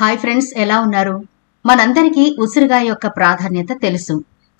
Hi friends, ఎలా ఉన్నారు? మనందరికీ ఉసిరికాయ యొక్క ప్రాధాన్యత తెలుసు.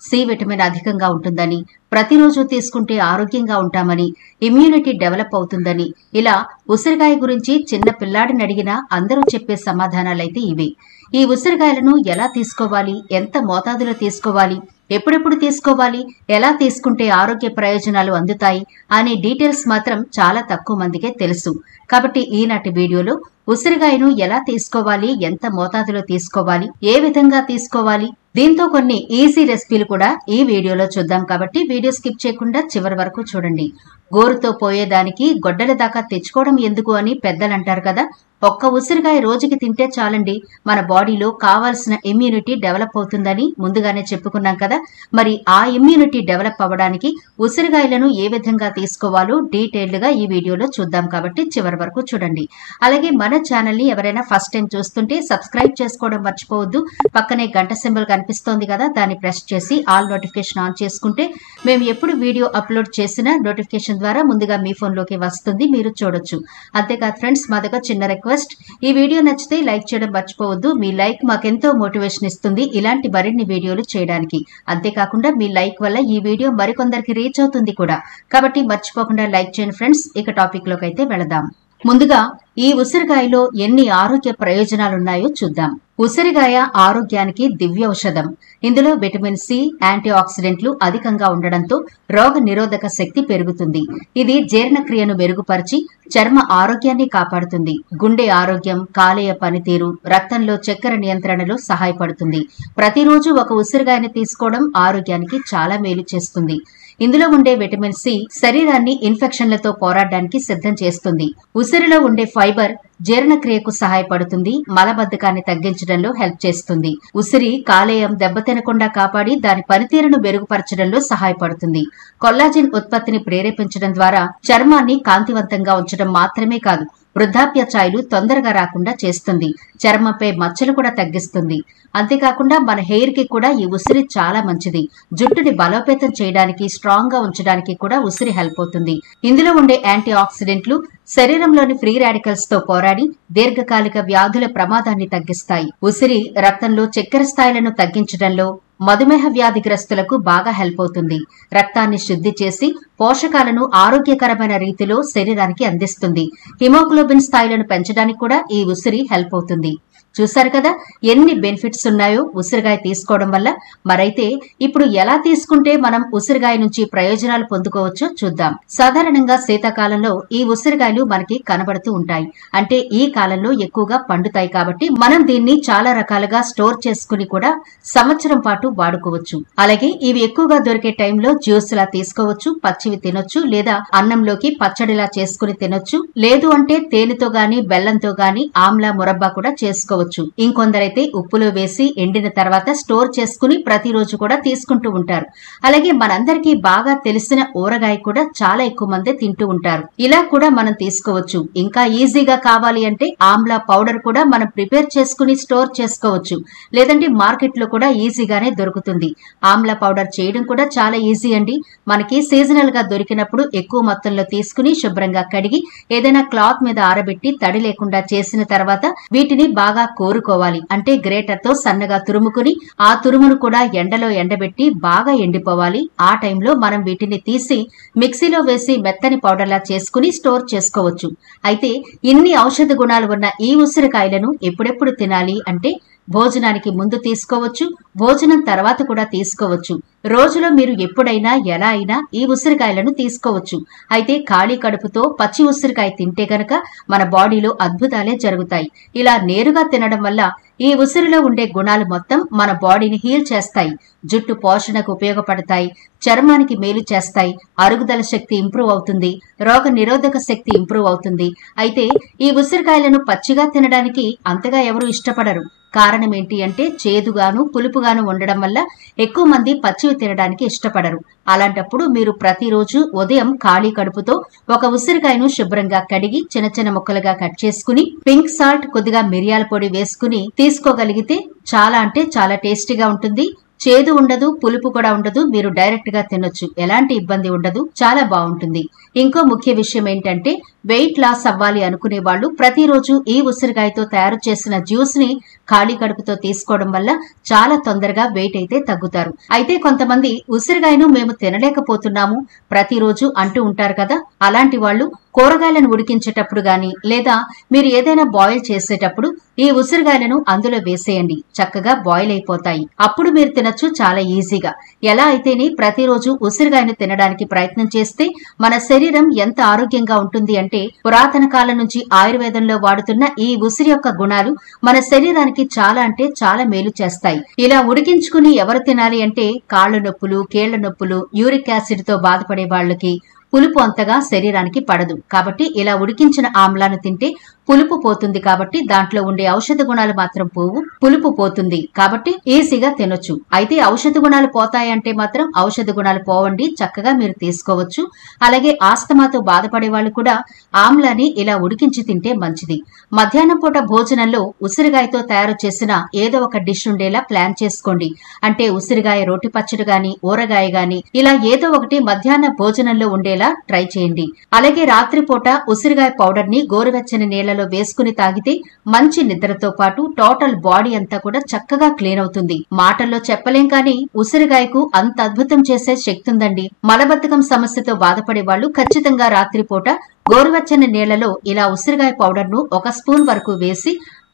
సి విటమిన్ అధికంగా ఉంటుందని, ప్రతిరోజు తీసుకుంటే ఆరోగ్యంగా ఉంటామని, ఇమ్యూనిటీ డెవలప్ అవుతుందని, ఇలా ఉసిరికాయ గురించి చిన్న పిల్లాడిని అడిగినా అందరూ చెప్పే సమాధానాలైతే ఇవే. ఈ ఉసిరికాయలను ఎలా తీసుకోవాలి, ఎంత మోతాదులో తీసుకోవాలి, ఎప్పుడెప్పుడు తీసుకోవాలి, ఎలా తీసుకుంటే ఆరోగ్య ప్రయోజనాలు అందుతాయి అనే డీటెయిల్స్ మాత్రం చాలా తక్కువ మందికే తెలుసు. కాబట్టి ఈనాటి వీడియోలో ఉసిరికాయను ఎలా తీసుకోవాలి, ఎంత మోతాదులో తీసుకోవాలి, ఏ విధంగా తీసుకోవాలి, దీంతో కొన్ని ఈజీ రెసిపీలు కూడా ఈ వీడియోలో చూద్దాం. కాబట్టి వీడియో స్కిప్ చేయకుండా చివరి వరకు చూడండి. గోరుతో పోయేదానికి గొడ్డల దాకా తెచ్చుకోవడం ఎందుకు అని పెద్దలు అంటారు కదా. ఒక్క ఉసిరికాయ రోజుకి తింటే చాలండి, మన బాడీలో కావాల్సిన ఇమ్యూనిటీ డెవలప్ అవుతుందని ముందుగానే చెప్పుకున్నాం కదా. మరి ఆ ఇమ్యూనిటీ డెవలప్ అవ్వడానికి ఉసిరికాయలను ఏ విధంగా తీసుకోవాలో డీటెయిల్డ్ గా ఈ వీడియోలో చూద్దాం. కాబట్టి చివరి వరకు చూడండి. అలాగే మన ఛానల్ ని ఎవరైనా ఫస్ట్ టైం చూస్తుంటే సబ్స్క్రైబ్ చేసుకోవడం మర్చిపోవద్దు. పక్కనే గంట సింబల్ కనిపిస్తోంది కదా, దాన్ని ప్రెస్ చేసి ఆల్ నోటిఫికేషన్ ఆన్ చేసుకుంటే మేము ఎప్పుడు వీడియో అప్లోడ్ చేసినా నోటిఫికేషన్ ద్వారా ముందుగా మీ ఫోన్ లోకి వస్తుంది, మీరు చూడొచ్చు. అంతేకాదు ఫ్రెండ్స్, మా దగ్గర చిన్న రిక్వెస్ట్, ఈ వీడియో నచ్చితే లైక్ చేయడం మర్చిపోవద్దు. మీ లైక్ మాకెంతో మోటివేషన్ ఇస్తుంది ఇలాంటి మరిన్ని వీడియోలు చేయడానికి. అంతేకాకుండా మీ లైక్ వల్ల ఈ వీడియో మరికొందరికి రీచ్ అవుతుంది కూడా. కాబట్టి మర్చిపోకుండా లైక్ చేయండి ఫ్రెండ్స్. ఇక టాపిక్ లోకి అయితే వెళదాం. ముందుగా ఈ ఉసిరికాయలో ఎన్ని ఆరోగ్య ప్రయోజనాలున్నాయో చూద్దాం. ఉసిరికాయ ఆరోగ్యానికి దివ్య ఔషధం. ఇందులో విటమిన్ సి, యాంటీ ఆక్సిడెంట్లు అధికంగా ఉండడంతో రోగ నిరోధక శక్తి పెరుగుతుంది. ఇది జీర్ణక్రియను మెరుగుపరిచి చర్మ ఆరోగ్యాన్ని కాపాడుతుంది. గుండె ఆరోగ్యం, కాలేయ పనితీరు, రక్తంలో చక్కెర నియంత్రణలో సహాయపడుతుంది. ప్రతిరోజు ఒక ఉసిరికాయని తీసుకోవడం ఆరోగ్యానికి చాలా మేలు చేస్తుంది. ఇందులో ఉండే విటమిన్ సి శరీరాన్ని ఇన్ఫెక్షన్లతో పోరాడడానికి సిద్ధం చేస్తుంది. ఉసిరిలో ఉండే ఫైబర్ జీర్ణక్రియకు సహాయపడుతుంది, మలబద్ధకాన్ని తగ్గించడంలో హెల్ప్ చేస్తుంది. ఉసిరి కాలేయం దెబ్బతినకుండా కాపాడి దాని పనితీరును మెరుగుపరచడంలో సహాయపడుతుంది. కొల్లాజెన్ ఉత్పత్తిని ప్రేరేపించడం ద్వారా చర్మాన్ని కాంతివంతంగా ఉంచడం మాత్రమే కాదు, వృద్ధాప్య ఛాయలు తొందరగా రాకుండా చేస్తుంది. చర్మంపై మచ్చలు కూడా తగ్గిస్తుంది. అంతేకాకుండా మన హెయిర్ కి కూడా ఈ ఉసిరి చాలా మంచిది. జుట్టుని బలోపేతం చేయడానికి, స్ట్రాంగ్ గా ఉంచడానికి కూడా ఉసిరి హెల్ప్ అవుతుంది. ఇందులో ఉండే యాంటీ ఆక్సిడెంట్లు శరీరంలోని ఫ్రీ రాడికల్స్ తో పోరాడి దీర్ఘకాలిక వ్యాధుల ప్రమాదాన్ని తగ్గిస్తాయి. ఉసిరి రక్తంలో చక్కెర స్థాయిలను తగ్గించడంలో, మధుమేహ వ్యాధిగ్రస్తులకు బాగా హెల్ప్ అవుతుంది. రక్తాన్ని శుద్ధి చేసి పోషకాలను ఆరోగ్యకరమైన రీతిలో శరీరానికి అందిస్తుంది. హిమోగ్లోబిన్ స్థాయిలను పెంచడానికి కూడా ఈ ఉసిరి హెల్ప్ అవుతుంది. చూశారు కదా ఎన్ని బెనిఫిట్స్ ఉన్నాయో ఉసిరికాయ తీసుకోవడం వల్ల. మరైతే ఇప్పుడు ఎలా తీసుకుంటే మనం ఉసిరికాయ నుంచి ప్రయోజనాలు పొందుకోవచ్చో చూద్దాం. సాధారణంగా శీతాకాలంలో ఈ ఉసిరికాయలు మనకి కనబడుతూ ఉంటాయి. అంటే ఈ కాలంలో ఎక్కువగా పండుతాయి కాబట్టి మనం దీన్ని చాలా రకాలుగా స్టోర్ చేసుకుని కూడా సంవత్సరం పాటు వాడుకోవచ్చు. అలాగే ఇవి ఎక్కువగా దొరికే టైంలో జ్యూస్ లా తీసుకోవచ్చు, పచ్చివి తినొచ్చు, లేదా అన్నంలోకి పచ్చడిలా చేసుకుని తినొచ్చు. లేదు అంటే తేనెతో గాని బెల్లంతో గాని ఆమ్లా మురబ్బా కూడా చేసుకోవచ్చు. ఇంకొందరైతే ఉప్పులో వేసి ఎండిన తర్వాత స్టోర్ చేసుకుని ప్రతిరోజు కూడా తీసుకుంటూ ఉంటారు. అలాగే మనందరికీ బాగా తెలిసిన ఊరగాయ కూడా చాలా ఎక్కువ మంది తింటూ ఉంటారు. ఇలా కూడా మనం తీసుకోవచ్చు. ఇంకా ఈజీగా కావాలి అంటే ఆమ్లా పౌడర్ కూడా మనం ప్రిపేర్ చేసుకుని స్టోర్ చేసుకోవచ్చు. లేదంటే మార్కెట్ లో కూడా ఈజీగానే దొరుకుతుంది. ఆమ్లా పౌడర్ చేయడం కూడా చాలా ఈజీ అండి. మనకి సీజనల్ గా దొరికినప్పుడు ఎక్కువ మొత్తంలో తీసుకుని శుభ్రంగా కడిగి ఏదైనా క్లాత్ మీద ఆరబెట్టి తడి లేకుండా చేసిన తర్వాత వీటిని బాగా కోరుకోవాలి. అంటే గ్రేటర్ తో సన్నగా తురుముకుని ఆ తురుమును కూడా ఎండలో ఎండబెట్టి బాగా ఎండిపోవాలి. ఆ టైంలో మనం వీటిని తీసి మిక్సీలో వేసి మెత్తని పౌడర్లా చేసుకుని స్టోర్ చేసుకోవచ్చు. అయితే ఇన్ని ఔషధ గుణాలు ఉన్న ఈ ఉసిరికాయలను ఎప్పుడెప్పుడు తినాలి అంటే భోజనానికి ముందు తీసుకోవచ్చు, భోజనం తర్వాత కూడా తీసుకోవచ్చు. రోజులో మీరు ఎప్పుడైనా ఎలా అయినా ఈ ఉసిరికాయలను తీసుకోవచ్చు. అయితే ఖాళీ కడుపుతో పచ్చి ఉసిరికాయ తింటే గనక మన బాడీలో అద్భుతాలే జరుగుతాయి. ఇలా నేరుగా తినడం వల్ల ఈ ఉసిరిలో ఉండే గుణాలు మొత్తం మన బాడీని హీల్ చేస్తాయి. జుట్టు పోషణకు ఉపయోగపడతాయి, చర్మానికి మేలు చేస్తాయి, అరుగుదల శక్తి ఇంప్రూవ్ అవుతుంది, రోగ నిరోధక శక్తి ఇంప్రూవ్ అవుతుంది. అయితే ఈ ఉసిరికాయలను పచ్చిగా తినడానికి అంతగా ఎవరు ఇష్టపడరు. కారణం ఏంటి అంటే చేదుగాను పులుపుగాను ఉండడం వల్ల ఎక్కువ మంది పచ్చివి తినడానికి ఇష్టపడరు. అలాంటప్పుడు మీరు ప్రతిరోజు ఉదయం ఖాళీ కడుపుతో ఒక ఉసిరికాయను శుభ్రంగా కడిగి చిన్న చిన్న ముక్కలుగా కట్ చేసుకుని పింక్ సాల్ట్, కొద్దిగా మిరియాల పొడి వేసుకుని తీసుకోగలిగితే చాలా అంటే చాలా టేస్టీగా ఉంటుంది. చేదు ఉండదు, పులుపు కూడా ఉండదు. మీరు డైరెక్ట్ గా తినొచ్చు, ఎలాంటి ఇబ్బంది ఉండదు, చాలా బాగుంటుంది. ఇంకో ముఖ్య విషయం ఏంటంటే వెయిట్ లాస్ అవ్వాలి అనుకునే వాళ్ళు ప్రతిరోజు ఈ ఉసిరికాయతో తయారు చేసిన జ్యూస్ ని ఖాళీ కడుపుతో తీసుకోవడం వల్ల చాలా తొందరగా వెయిట్ అయితే తగ్గుతారు. అయితే కొంతమంది ఉసిరికాయను మేము తినలేకపోతున్నాము ప్రతిరోజు అంటూ ఉంటారు కదా, అలాంటి వాళ్ళు కూరగాయలను ఉడికించేటప్పుడు గాని లేదా మీరు ఏదైనా బాయిల్ చేసేటప్పుడు ఈ ఉసిరికాయలను అందులో వేసేయండి. చక్కగా బాయిల్ అయిపోతాయి. అప్పుడు మీరు తినొచ్చు చాలా ఈజీగా. ఎలా అయితేనే ప్రతిరోజు ఉసిరికాయను తినడానికి ప్రయత్నం చేస్తే మన శరీరం ఎంత ఆరోగ్యంగా ఉంటుంది అంటే, పురాతన కాలం నుంచి ఆయుర్వేదంలో వాడుతున్న ఈ ఉసిరి యొక్క గుణాలు మన శరీరానికి చాలా అంటే చాలా మేలు చేస్తాయి. ఇలా ఉడికించుకుని ఎవరు తినాలి అంటే కాళ్ల నొప్పులు, కీళ్ల నొప్పులు, యూరిక్ యాసిడ్ తో బాధపడే వాళ్ళకి పులుపు అంతగా శరీరానికి పడదు. కాబట్టి ఇలా ఉడికించిన ఆమ్లాను తింటే పులుపు పోతుంది. కాబట్టి దాంట్లో ఉండే ఔషధ గుణాలు మాత్రం పోవు, పులుపు పోతుంది. కాబట్టి ఈజీగా తినొచ్చు. అయితే ఔషధ గుణాలు పోతాయంటే మాత్రం ఔషధ గుణాలు పోవండి, చక్కగా మీరు తీసుకోవచ్చు. అలాగే ఆస్తమాతో బాధపడే వాళ్ళు కూడా ఆమ్లాని ఇలా ఉడికించి తింటే మంచిది. మధ్యాహ్నం పూట భోజనంలో ఉసిరికాయతో తయారు చేసిన ఏదో ఒక డిష్ ఉండేలా ప్లాన్ చేసుకోండి. అంటే ఉసిరికాయ రోటి పచ్చడి గాని, ఊరగాయ గాని, ఇలా ఏదో ఒకటి మధ్యాహ్న భోజనంలో ఉండేలా ట్రై చేయండి. అలాగే రాత్రిపూట ఉసిరికాయ పౌడర్ ని గోరువెచ్చని నీళ్లలో వేసుకుని తాగితే మంచి నిద్రతో పాటు టోటల్ బాడీ అంతా కూడా చక్కగా క్లీన్ అవుతుంది. మాటల్లో చెప్పలేం కానీ ఉసిరికాయకు అంత అద్భుతం చేసే శక్తి ఉందండి. మలబద్ధకం సమస్యతో బాధపడే వాళ్ళు ఖచ్చితంగా రాత్రిపూట గోరువెచ్చని నీళ్లలో ఇలా ఉసిరికాయ పౌడర్ ను 1 స్పూన్ వరకు వేసి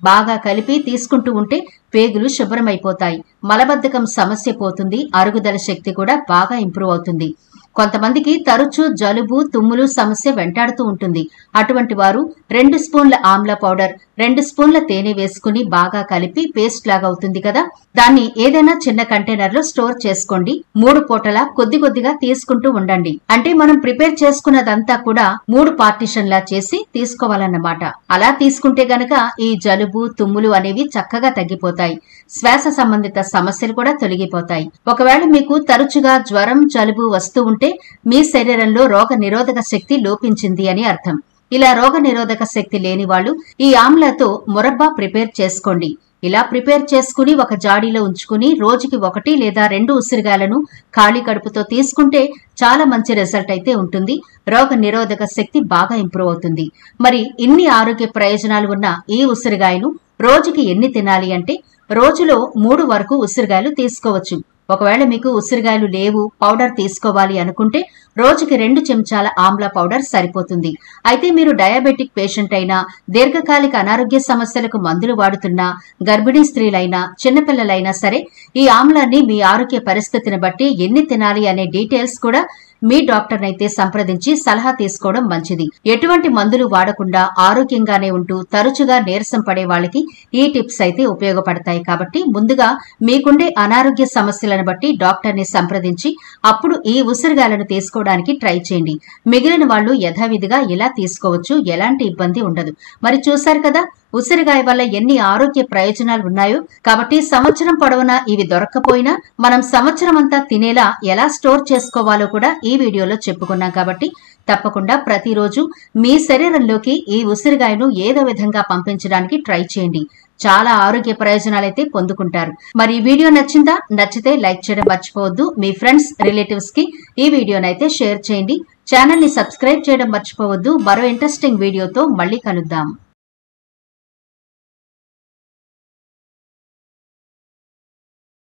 బాగా కలిపి తీసుకుంటూ ఉంటే పేగులు శుభ్రమైపోతాయి. మలబద్ధకం సమస్య పోతుంది. అరుగుదల శక్తి కూడా బాగా ఇంప్రూవ్ అవుతుంది. కొంతమందికి తరచూ జలుబు, తుమ్ములు సమస్య వెంటాడుతూ ఉంటుంది. అటువంటి వారు 2 స్పూన్ల ఆమ్లా పౌడర్, 2 స్పూన్ల తేనె వేసుకుని బాగా కలిపి పేస్ట్ లాగా అవుతుంది కదా, దాన్ని ఏదైనా చిన్న కంటైనర్ లో స్టోర్ చేసుకోండి. 3 పూటలా కొద్ది కొద్దిగా తీసుకుంటూ ఉండండి. అంటే మనం ప్రిపేర్ చేసుకున్నదంతా కూడా 3 పార్టిషన్ లా చేసి తీసుకోవాలన్నమాట. అలా తీసుకుంటే గనక ఈ జలుబు, తుమ్ములు అనేవి చక్కగా తగ్గిపోతాయి. శ్వాస సంబంధిత సమస్యలు కూడా తొలగిపోతాయి. ఒకవేళ మీకు తరచుగా జ్వరం, జలుబు వస్తూ ఉంటే మీ శరీరంలో రోగ నిరోధక శక్తి లోపించింది అని అర్థం. ఇలా రోగ నిరోధక శక్తి లేని వాళ్ళు ఈ ఆమ్లాతో మురబ్బా ప్రిపేర్ చేసుకోండి. ఇలా ప్రిపేర్ చేసుకుని ఒక జాడీలో ఉంచుకుని రోజుకి 1 లేదా 2 ఉసిరికాయలను ఖాళీ కడుపుతో తీసుకుంటే చాలా మంచి రిజల్ట్ అయితే ఉంటుంది. రోగ నిరోధక శక్తి బాగా ఇంప్రూవ్ అవుతుంది. మరి ఇన్ని ఆరోగ్య ప్రయోజనాలు ఉన్న ఈ ఉసిరికాయను రోజుకి ఎన్ని తినాలి అంటే, రోజులో 3 వరకు ఉసిరికాయలు తీసుకోవచ్చు. ఒకవేళ మీకు ఉసిరికాయలు లేవు, పౌడర్ తీసుకోవాలి అనుకుంటే రోజుకి 2 చెంచాల ఆమ్లా పౌడర్ సరిపోతుంది. అయితే మీరు డయాబెటిక్ పేషెంట్ అయినా, దీర్ఘకాలిక అనారోగ్య సమస్యలకు మందులు వాడుతున్నా, గర్భిణీ స్త్రీలైనా, చిన్నపిల్లలైనా సరే ఈ ఆమ్లాన్ని మీ ఆరోగ్య పరిస్థితిని బట్టి ఎన్ని తినాలి అనే డీటెయిల్స్ కూడా మీ డాక్టర్ అయితే సంప్రదించి సలహా తీసుకోవడం మంచిది. ఎటువంటి మందులు వాడకుండా ఆరోగ్యంగానే ఉంటూ తరచుగా నీరసం పడే వాళ్ళకి ఈ టిప్స్ అయితే ఉపయోగపడతాయి. కాబట్టి ముందుగా మీకుండే అనారోగ్య సమస్యలను బట్టి డాక్టర్ ని సంప్రదించి అప్పుడు ఈ ఉసిరికాయలను తీసుకోవడానికి ట్రై చేయండి. మిగిలిన వాళ్ళు యథావిధిగా ఇలా తీసుకోవచ్చు, ఎలాంటి ఇబ్బంది ఉండదు. మరి చూశారు కదా ఉసిరికాయ వల్ల ఎన్ని ఆరోగ్య ప్రయోజనాలు ఉన్నాయో. కాబట్టి సంవత్సరం పొడవునా ఇవి దొరక్కపోయినా మనం సంవత్సరం అంతా తినేలా ఎలా స్టోర్ చేసుకోవాలో కూడా ఈ వీడియోలో చెప్పుకున్నాం. కాబట్టి తప్పకుండా ప్రతిరోజు మీ శరీరంలోకి ఈ ఉసిరికాయను ఏదో విధంగా పంపించడానికి ట్రై చేయండి. చాలా ఆరోగ్య ప్రయోజనాలైతే పొందుకుంటారు. మరి ఈ వీడియో నచ్చిందా? నచ్చితే లైక్ చేయడం మర్చిపోవద్దు. మీ ఫ్రెండ్స్, రిలేటివ్స్ కి ఈ వీడియోనైతే షేర్ చేయండి. ఛానల్ ని సబ్స్క్రైబ్ చేయడం మర్చిపోవద్దు. మరో ఇంట్రెస్టింగ్ వీడియోతో మళ్ళీ కలుద్దాం.